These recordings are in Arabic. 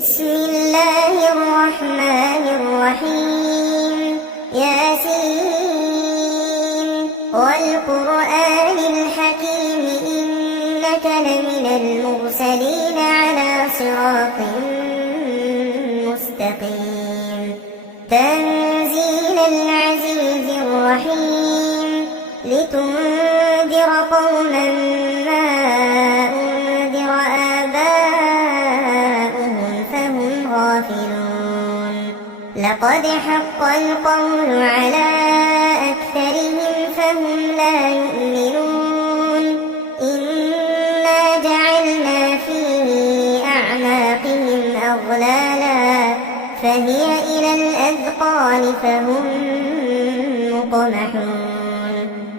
بسم الله الرحمن الرحيم ياسين والقرآن الحكيم إنك لمن المرسلين على صراط مستقيم تنزيل العزيز الرحيم لتنذر قوما ما أنذر آباؤهم فهم غافلون لقد حق القول على أكثرهم فهم لا يؤمنون إنا جعلنا في أعناقهم أغلالا فهي إلى الأذقان فهم مقمحون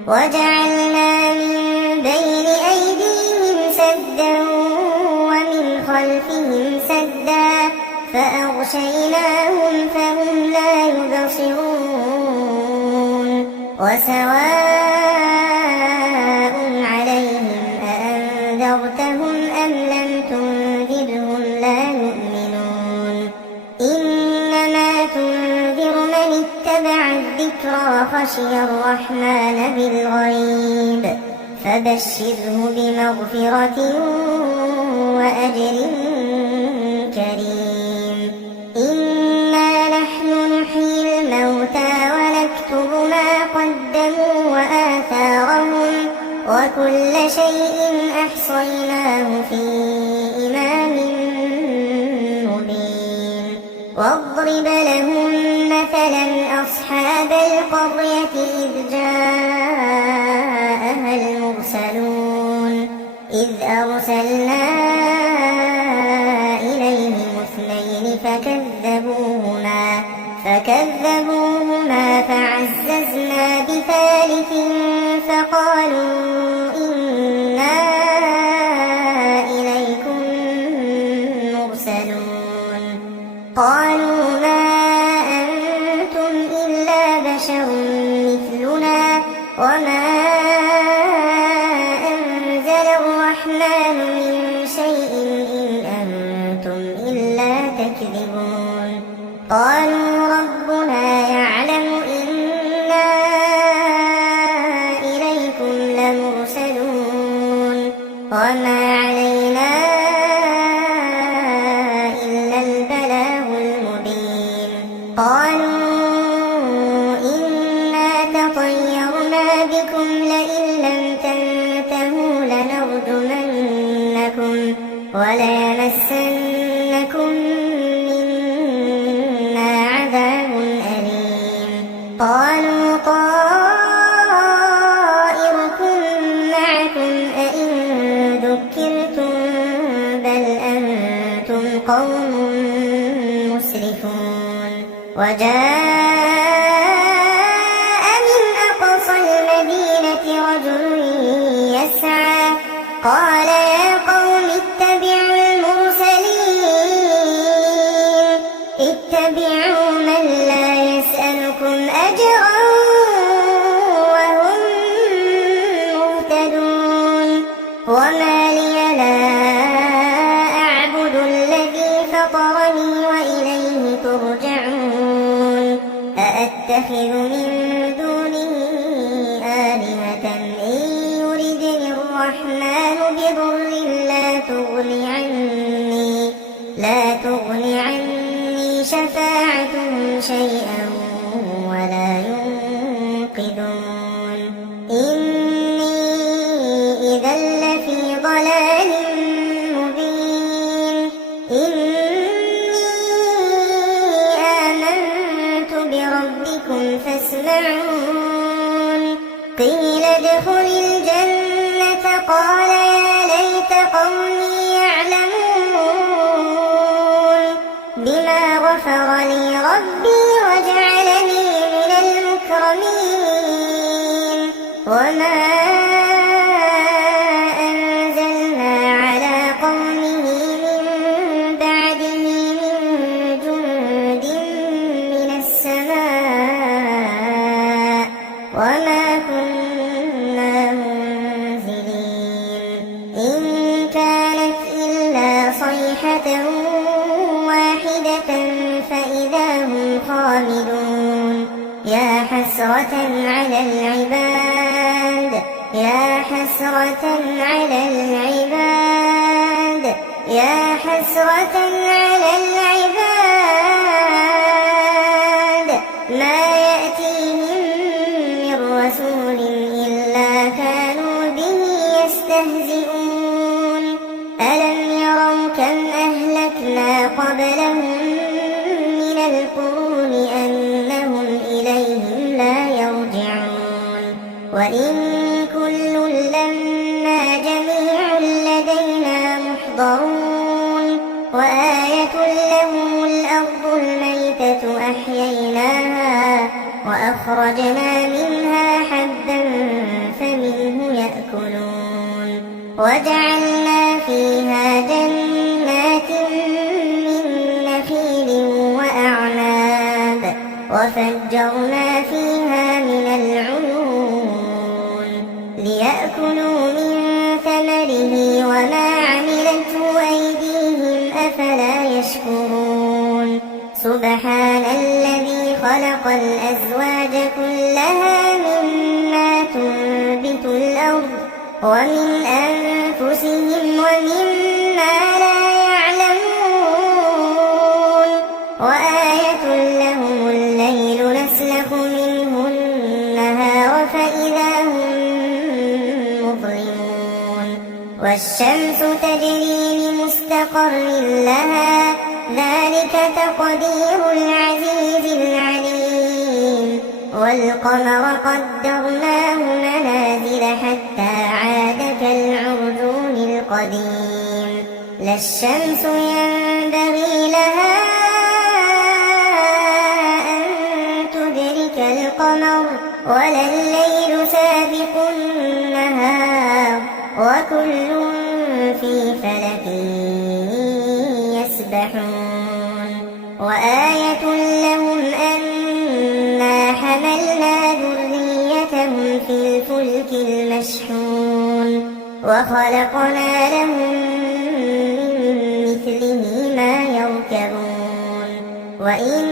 وجعلنا من بين أيديهم سدا ومن خلفهم سدا فأغشيناهم فهم لا يبصرون وسواء عليهم أأنذرتهم أم لم تنذرهم لا يؤمنون إنما تنذر من اتبع الذكر وخشي الرحمن بالغيب فبشره بمغفرة وأجر كريم إنا نحن نحيي الموتى ونكتب ما قدموا وآثارهم وكل شيء أحصيناه في إمام مبين واضرب لهم مثلا أصحاب القرية إذ جاءها المرسلون إذ أرسلنا إليهم اثنين فكذبوهما فعززنا بثالث فقالوا إنا إليكم مرسلون قالوا ما أنتم إلا بشر مثلنا وما أنزل الرحمن من شيء إن أنتم إلا تكذبون قالوا ربنا يعلم إنا إليكم لمرسلون وما علينا إلا البلاغ المبين قالوا إنا تطيرنا بكم لئن لم تنتهوا لنرجمنكم وليمسنكم منا عذاب أليم قالوا طائركم معكم أئن ذكرتم بل أنتم قوم مسرفون وجاء من أقصى المدينة رجل يسعى قال يا قوم اتبعوا المرسلين اتبعوا من لا يسألكم أجرا وهم مهتدون وما لي لا أعبد الذي فطرني وإليه ترجعون أأتخذ من دونه آلهة إن يردني الرحمن بضر لا تغني عني شفاعتهم شيئا ولا ينقذون إني إذا لفي ضلال مبين إني آمنت بربكم فاسمعون قيل ادخل الجنة قال يا ليت قومي يعلمون بما غفر لي ربي وجعلني من المكرمين وما أنزلنا على قومه من بعده من جند من السماء وما كنا منزلين إن كانت إلا صيحة واحدة فإذا هم خامدون يا حسرة على العباد يا حسرة على العباد يا حسرة على العباد ما يأتيهم من رسول إلا كانوا به يستهزئون ألم يروا كم أهلكنا قبلهم من القرون أنهم إليهم لا يرجعون وإن كل لما جميع لدينا محضرون وآية لهم الأرض الميتة أحييناها وأخرجنا منها حبا فمنه يأكلون وجعلنا فيها جنات من نخيل وأعناب وفجرنا فيها من العيون ليأكلوا من ثمره وما عملته أيديهم أفلا يشكرون سبحان الذي خلق الأزواج كلها مما تنبت الأرض ومن أنفسهم ومما لا يعلمون وآية لهم الليل نسلخ منه النهار فإذا هم مظلمون والشمس تجري لمستقر لها ذلك تقدير العزيز العليم والقمر قدرناه منازل حتى عاد كالعرجون القديم لا الشمس ينبغي لها أن تدرك القمر ولا الليل سابق النهار وكل في فلك يسبحون وآية لهم أنا حملنا ذريتهم في الفلك المشحون وخلقنا لهم من مثله ما يركبون وإن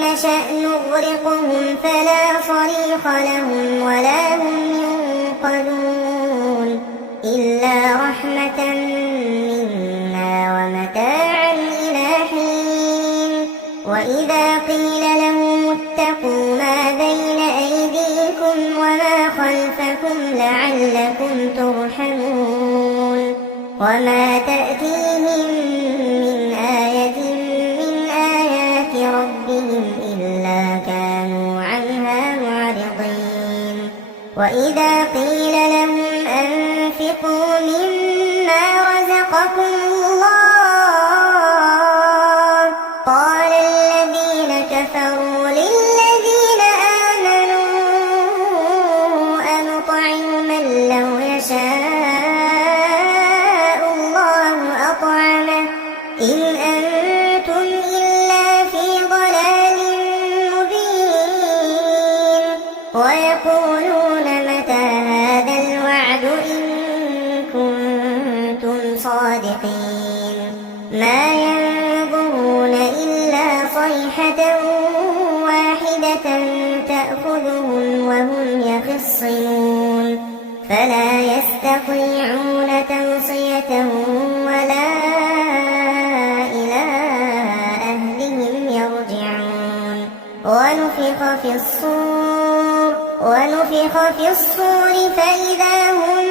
نشأ نغرقهم فلا صريخ لهم ولا هم ينقذون إلا رحمة منا ومتاعا إلى حين وإذا قيل لهم اتقوا ما بين أيديكم وما خلفكم لعلكم ترحمون وما تأتيهم من آية من آيات ربهم إلا كانوا عنها معرضين وإذا قيل لهم أنفقوا مما رزقكم الله قال الذين كفروا للذين آمنوا أنطعم من لو يشاء الله أطعمه إن أنتم إلا في ضلال مبين ويقولون متى هذا الوعد إن كنتم صادقين ما ينظرون إلا صيحة واحدة تأخذهم وهم يخصمون فلا يستطيعون توصية ولا إلى أهلهم يرجعون ونفخ في الصور فإذا هم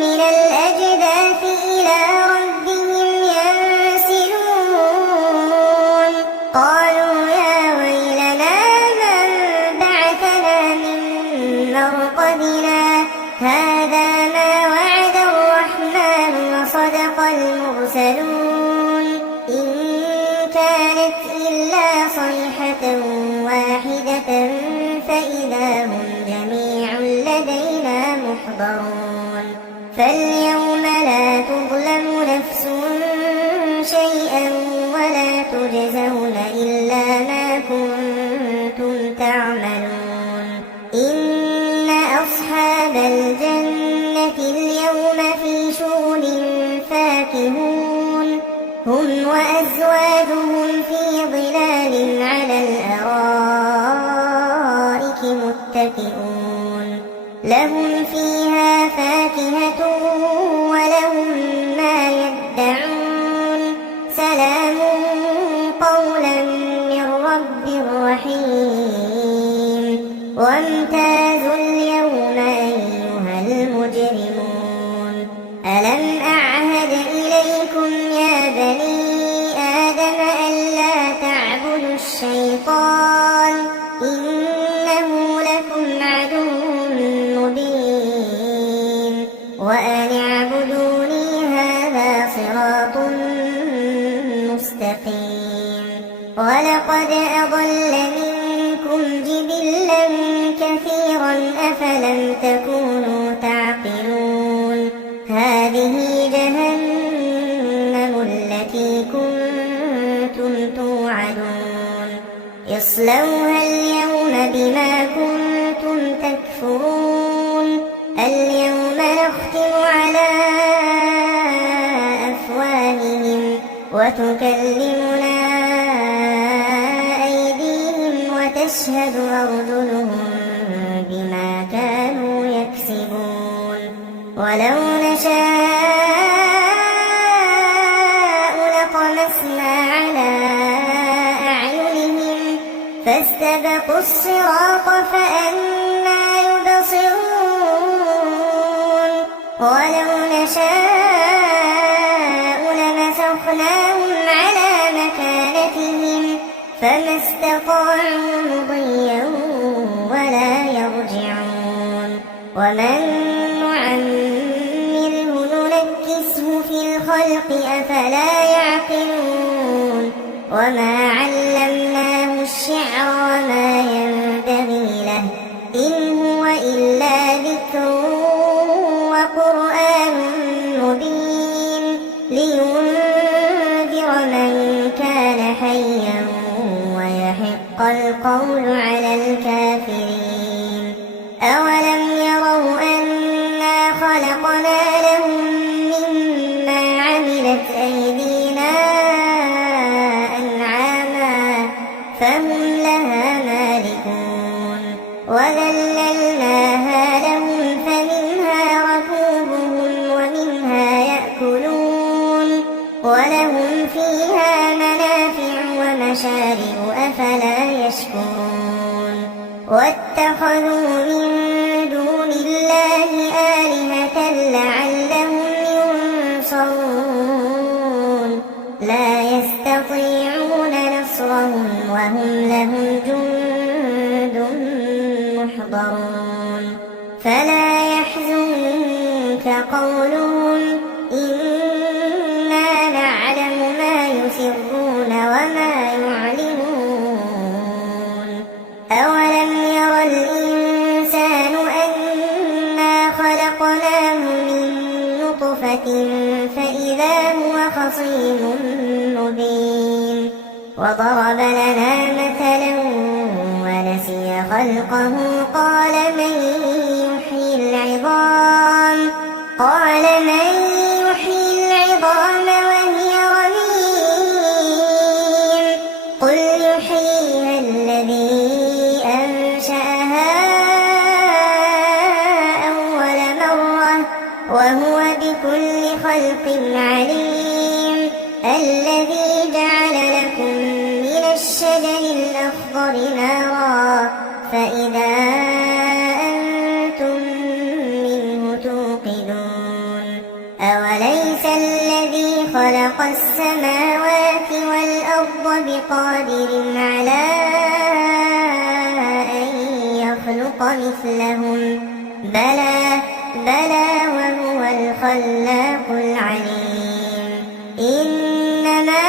من الأجداث إلى ربهم ينسلون قالوا يا ويلنا من بعثنا من مرقدنا هذا ما وعد الرحمن وصدق المرسلون إن كانت إلا صيحة واحدة فإذا هم جميع لدينا محضرون فاليوم لا تظلم نفس شيئا ولا تجزون إلا ما كنتم تعملون إن أصحاب الجنة اليوم في شغل فاكهون هم وأزواجهم وهم في ظلال على الأرائك متكئون لهم فيها فاكهة ولهم ما يدعون سلام قولا من رب رحيم وامتازوا اليوم أيها المجرمون ألم أعهد إليكم يا بني آدم ألا تعبدوا الشيطان إنه لكم عدو مبين وأن اعبدوني هذا صراط مستقيم ولقد أضل منكم جبلا كثيرا أفلم تكونوا تعقلون هذه جهنم التي كنتم توعدون اصلوها اليوم بما كنتم تكفرون اليوم نختم على أفواههم وتكلمنا أيديهم وتشهد أرجلهم بما كانوا يكسبون ولو نشاء لطمسنا على أعينهم فاستبقوا الصراط فأنى يبصرون ولو نشاء لمسخناهم على مكانتهم فما استطاعوا مضيا ولا يرجعون ومن نعمره ننكسه في الخلق أفلا يعقلون وما علمناه الشعر وما ينبغي له إن هو إلا ذكر وقرآن مبين لينذر من كان حيا ويحق القول على الكافرين أولم يروا أنا خلقنا لهم مما عملت أيدينا أنعاما فهم لها مالكون وذللناها لهم فمنها ركوبهم ومنها يأكلون ولهم فيها منافع ومشارب أفلا يشكرون واتخذوا من دون الله آلهة لعلهم ينصرون لا يستطيعون نصرهم وهم لهم جند محضرون فلا يحزنك قولهم إنا نعلم ما يسرون وما يعلنون أولم ير الإنسان أنا خلقناه من نطفة فإذا هو خصيم مبين وضرب لنا مثلا ونسي خلقه قال من يحيي العظام وهي رميم قل يحييها الذي أنشأها أول مرة وهو بكل خلق عليم الذي جعل لكم من الشجر الأخضر نارا فإذا أنتم منه توقدون أوليس الذي خلق السماوات والأرض بقادر على أن يخلق مثلهم بلى وهو الخلاق العليم إنما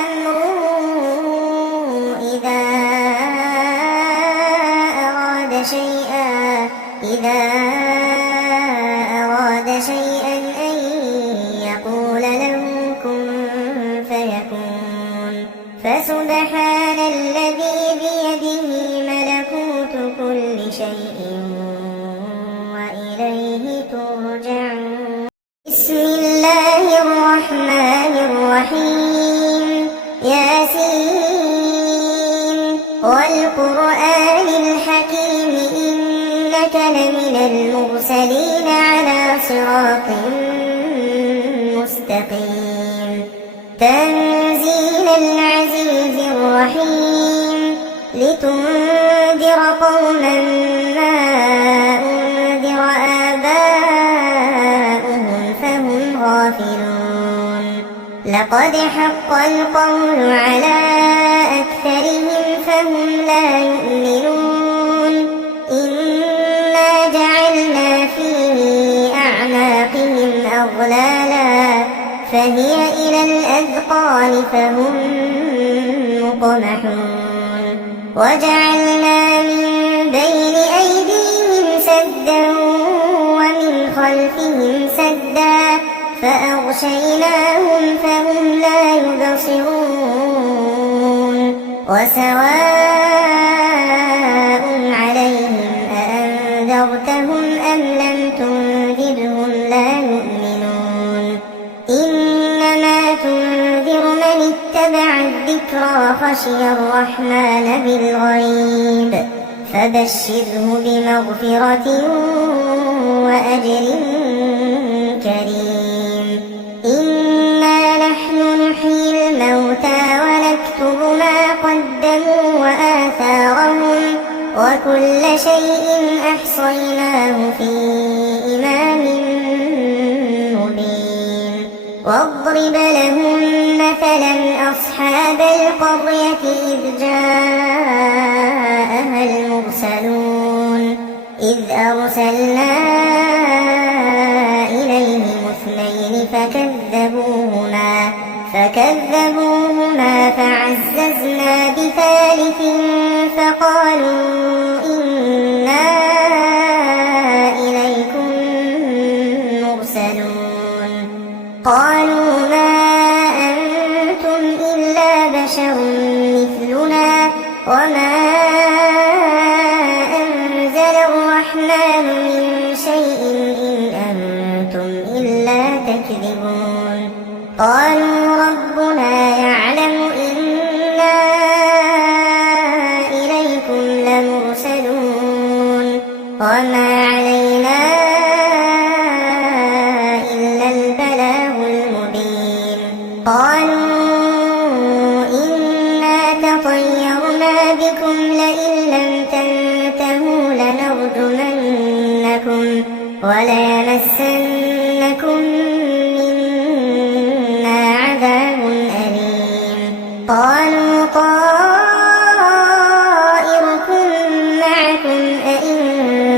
أمره إذا أراد شيئا أن يقول له كن فيكون فسبحان الذي بيده ملكوت كل شيء وإليه ترجعون بسم الله الرحمن الرحيم ياسين والقرآن الحكيم إنك لمن المرسلين على صراط مستقيم تنزيل العزيز الرحيم لتنذر قوما ما أنذر آباؤهم فهم غافلون لقد حق القول على أكثرهم فهم لا يؤمنون إنا جعلنا في أعناقهم أغلالا فهي إلى الأذقان فهم مقمحون وجعلنا من بين أيديهم سدا ومن خلفهم سدا فأغشيناهم فهم لا يبصرون وسواء عليهم أأنذرتهم أم لم تنذرهم لا يؤمنون إنما تنذر من اتبع الذكر وخشي الرحمن بالغيب فبشره بمغفرة وأجر كريم إنا نحن نحيي الموتى ونكتب ما قدموا وآثارهم وكل شيء أحصيناه في إمام مبين واضرب لهم مثلا أصحاب القرية إذ جاءها المرسلون إذ أرسلنا إليهم اثنين فكذبوهما فعززنا بثالث فقالوا إنا إليكم مرسلون قالوا ما أنتم إلا بشر مثلنا وما أنزل الرحمن من شيء إن أنتم إلا تكذبون قالوا ربنا يعلم إنا إليكم لمرسلون وما علينا إلا البلاغ المبين قالوا إنا تطيرنا بكم لئن لم تنتهوا لنرجمنكم وليمسنكم منا عذاب أليم قالوا طائركم معكم أئن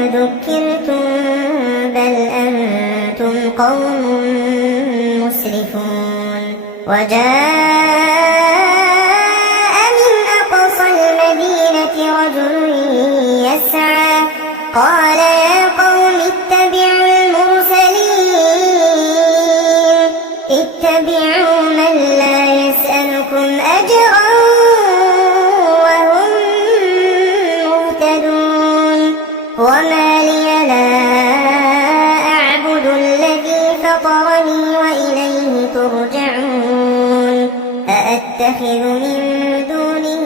ذكرتم بل أنتم قوم مسرفون وجاء من أقصى المدينة رجل يسعى قال يا قوم اتبعوا المرسلين اتبعوا من لا يسألكم أجرا وهم مهتدون وما لي لا أعبد الذي فطرني وإليه ترجعون أأتخذ من دونه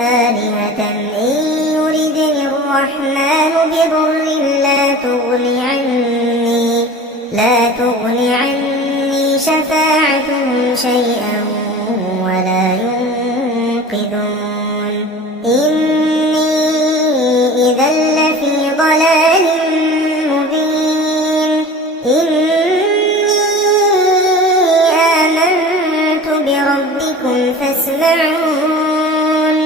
آلهة إن يردني الرحمن بضر لا تغني عني شفاعتهم شيئا ولا ينقذون إني إذا لفي ضلال مبين إني آمنت بربكم فاسمعون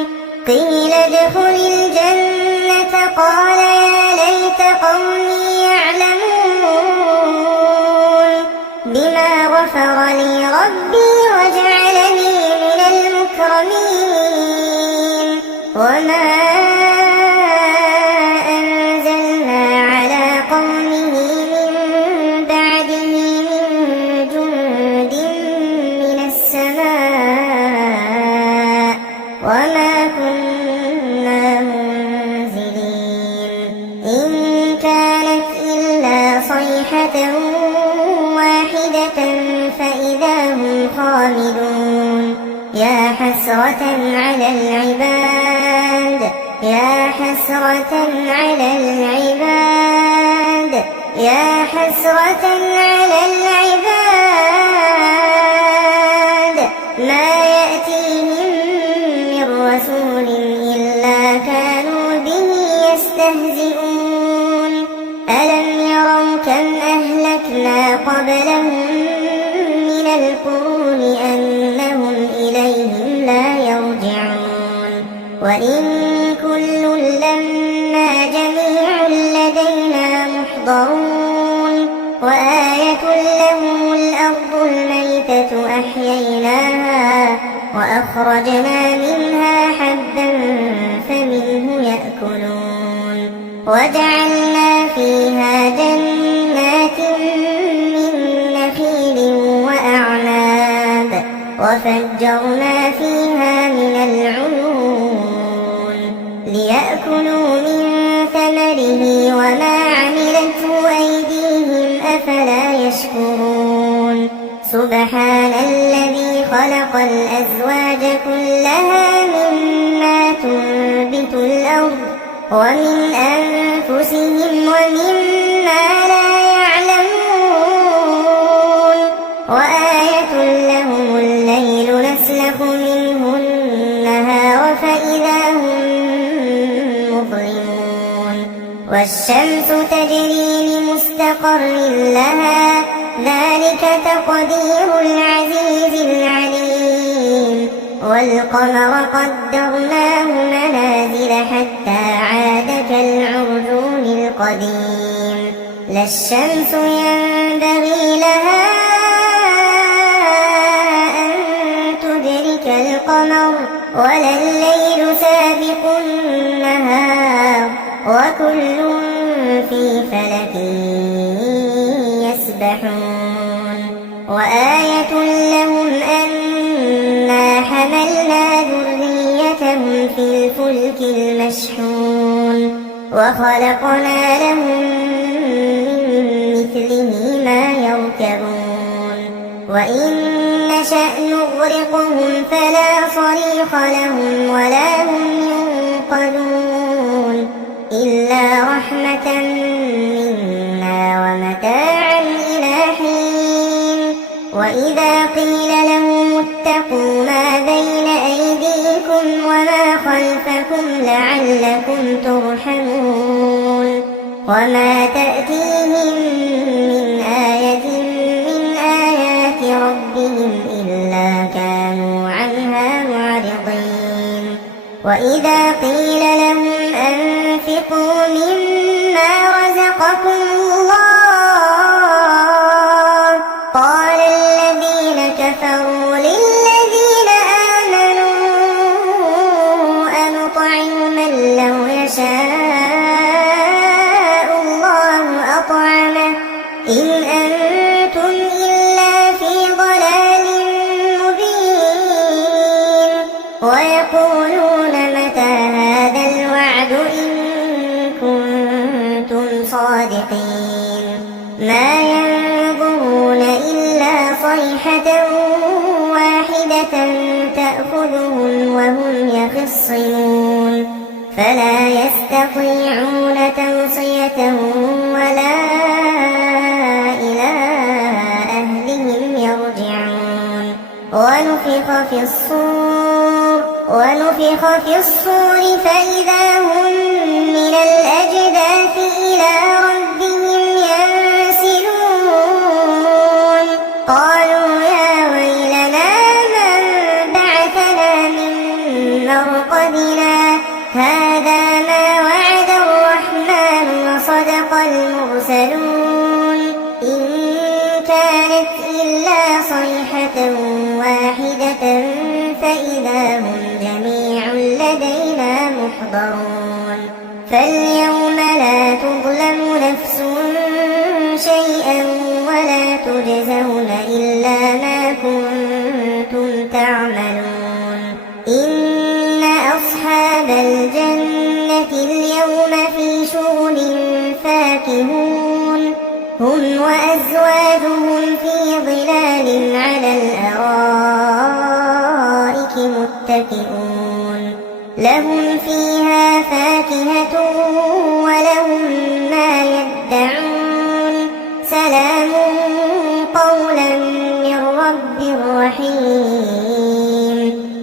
قيل ادخل الجنة قال يا ليت قومي يعلمون بما غفر لي ربي وجعلني من المكرمين وما أنزلنا على قومه من بعده من جند من السماء وما كنا منزلين إن كانت إلا صيحة واحدة فإذا هم خامدون يا حسرة على العباد يا حسرة على العباد يا حسرة على العباد ما يأتيهم من رسول إلا كانوا به يستهزئون ألم يروا كم أهلكنا قبلهم من القرون أنهم إليهم لا يرجعون وإن كل لما جميع لدينا محضرون وآية لهم الأرض الميتة أحييناها وأخرجنا منها حبا فمنه يأكلون وجعلنا فيها جنات من نخيل وأعناب وفجرنا فيها من العيون ليأكلوا من ثمره وما عملته أيديهم أفلا يشكرون سبحان الذي خلق الأزواج كلها مما تنبت الأرض ومن أنفسهم ومما لا يعلمون وآية لهم الليل نسلخ منه النهار فإذا هم مظلمون والشمس تجري لمستقر لها ذلك تقدير العزيز العليم والقمر قدرناه منازل حتى عاد كالعرجون القديم لا الشمس ينبغي لها أن تدرك القمر ولا الليل سابق النهار وكل في فلك يسبحون وآية لهم أنا حملنا ذريتهم في الفلك المشحون وخلقنا لهم من مثله ما يركبون وإن نشأ نغرقهم فلا صريخ لهم ولا هم ينقذون إلا رحمة منا ومتاعا إلى حين وإذا قيل لهم اتقوا ما بين أيديكم وما خلفكم لعلكم ترحمون وما تأتيهم من آية من آيات ربهم إلا كانوا عنها معرضين وإذا قيل لهم أنفقوا مما رزقكم الله قال الذين كفروا للذين آمنوا أنطعم من لو يشاء الله أطعمه إن أنتم إلا في ضلال مبين ويقولون متى هذا الوعد إن كنتم صادقين ما ينظرون إلا صيحة واحدة تأخذهم وهم يخصمون فلا يستطيعون توصية ولا إلى أهلهم يرجعون ونفخ في الصور فإذا هم من الأجداث إلى ربهم ينسلون قالوا يا ويلنا من بعثنا من مرقدنا هذا ما وعد الرحمن وصدق المرسلون إن كانت إلا صيحة واحدة فإذا هم جميع لدينا محضرون فاليوم لا تظلم نفس شيئا ولا تجزون إلا ما كنتم تعملون إن أصحاب الجنة اليوم في شغل فاكهون هم وأزواجهم في ظلال على الأرائك متكئون لهم فيها فاكهة ولهم ما يدعون سلام قولا من رب رحيم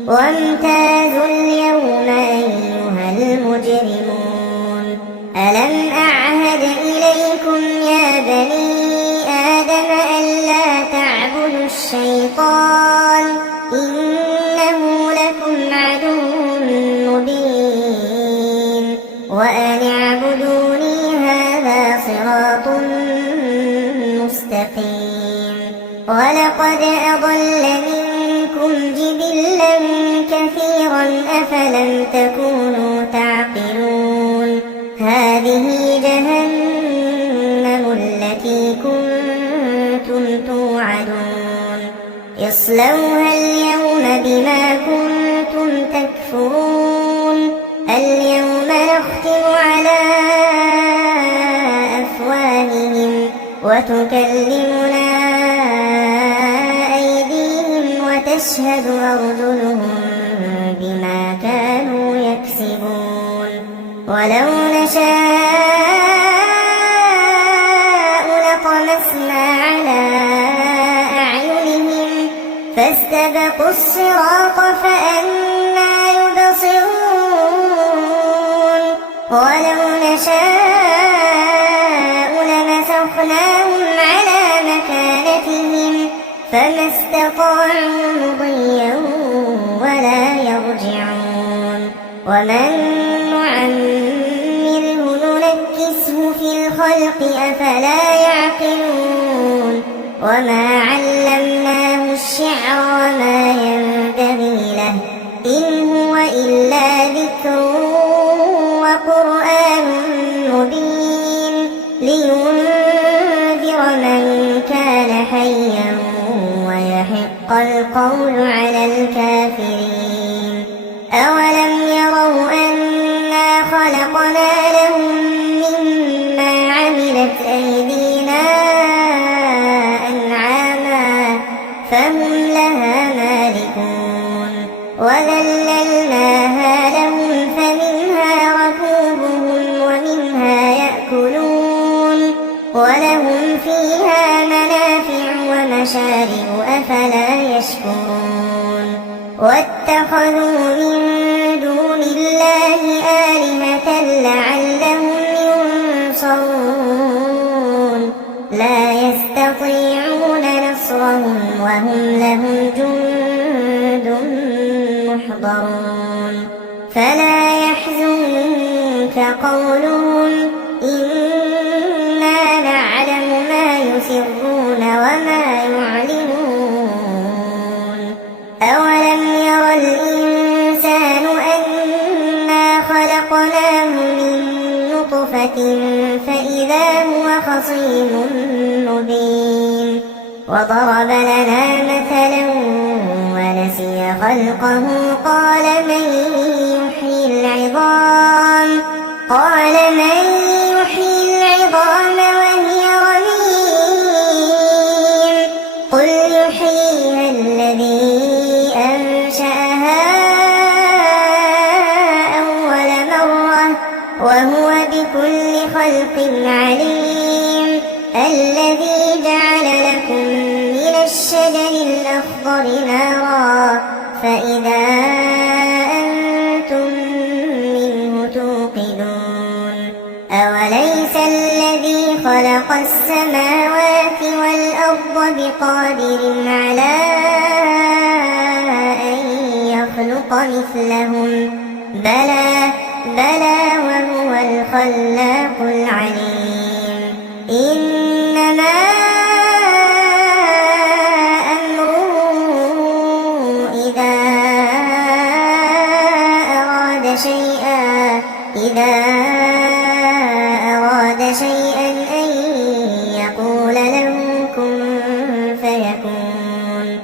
وامتازوا اليوم أيها المجرمون ألم أعهد إليكم يا بني آدم ألا تعبدوا الشيطان إنه لكم عدو مبين وأن اعبدوني هذا صراط مستقيم ولقد أضل منكم جبلا كثيرا أفلم تكونوا تعقلون هذه جهنم التي كنتم توعدون اصلوها اليوم بما كنتم تكفرون اليوم نختم على أفواههم وتكلمنا أيديهم وتشهد أرجلهم بما كانوا يكسبون ولو نشاء لطمسنا على أعينهم فاستبقوا الصراط فأنى يبصرون ولو نشاء لمسخناهم على مكانتهم فما استطاعوا مضيا ولا يرجعون ومن نعمره ننكسه في الخلق أفلا يعقلون وما علمناه الشعر وما ينبغي له إن هو إلا ذكر وقرآن مبين لينذر من كان حيا ويحق القول على الكافرين أولم يروا أنا خلقنا لهم مما عملت أيدينا أنعاما فهم لها مالكون وذللناها لهم فمنها ركوبهم ومنها يأكلون ولهم فيها منافع ومشارب أفلا يشكرون واتخذوا من دون الله آلهة لعلهم ينصرون لا يستطيعون نصرهم وهم لهم جند محضرون فلا يحزنك قولهم إنا نعلم ما يسرون وما يعلنون أولم ير الإنسان أنا خلقناه من نطفة فإذا هو خصيم مبين وضرب لنا مثلا ونسي خلقه قال من يحيي العظام وهي رميم قل يحييها الذي أنشأها أول مرة وهو بكل خلق عليم الذي جعل لكم من الشجر الأخضر نارا فإذا أنتم منه توقدون أوليس الذي خلق السماوات والأرض بقادر على أن يخلق مثلهم بلى وهو الخلاق العليم إنما أمره إذا أراد شيئا أن يقول له كن فيكون